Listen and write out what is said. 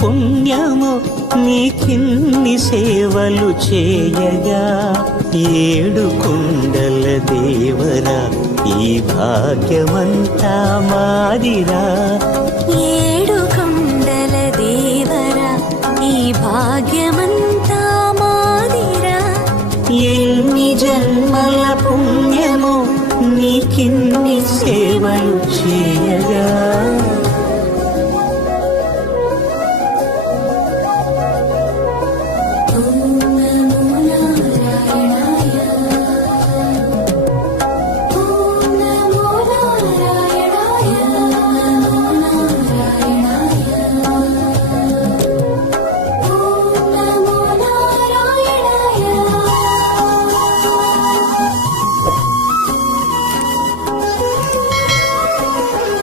పుణ్యము నీకిన్ని సేవలు చేయగా ఏడు కొండల దేవరా ఈ భాగ్యమంతా మాదిరా ఏడు కొండల దేవరా ఈ భాగ్యమంతా మాదిరా ఎన్ని జన్మల పుణ్యము నీకిన్ని